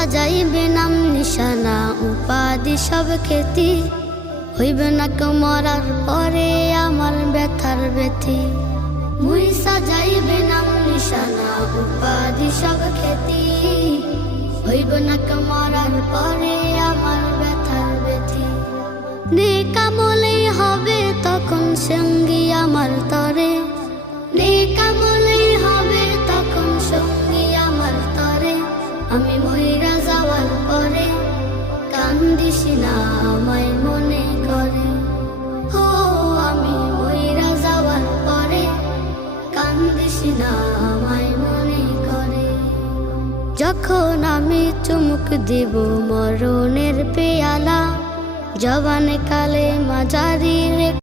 সাজাইবে নাম নিশানা উপাধি সব খ্যাতি, হইবে না কেউ মরার পরে আমার ব্যথার ব্যথি। মুই সাজাইবে নাম নিশানা উপাধি সব খ্যাতি, হইবে না কেউ মরার পরে আমার ব্যথার ব্যথি। নেক আমলেই হবে তখন সঙ্গী আমার তরে, নেক আমলেই হবে তখন সঙ্গী আমার তরে। আমি মইরা যাওয়ার পরে কান্দিস না আমায় মনে করে, ও আমি মইরা যাওয়ার পরে কান্দিস না আমায় মনে করে। যখন আমি চুমুক দিব মরণের পেয়ালা, জবানে কালে মাঝারি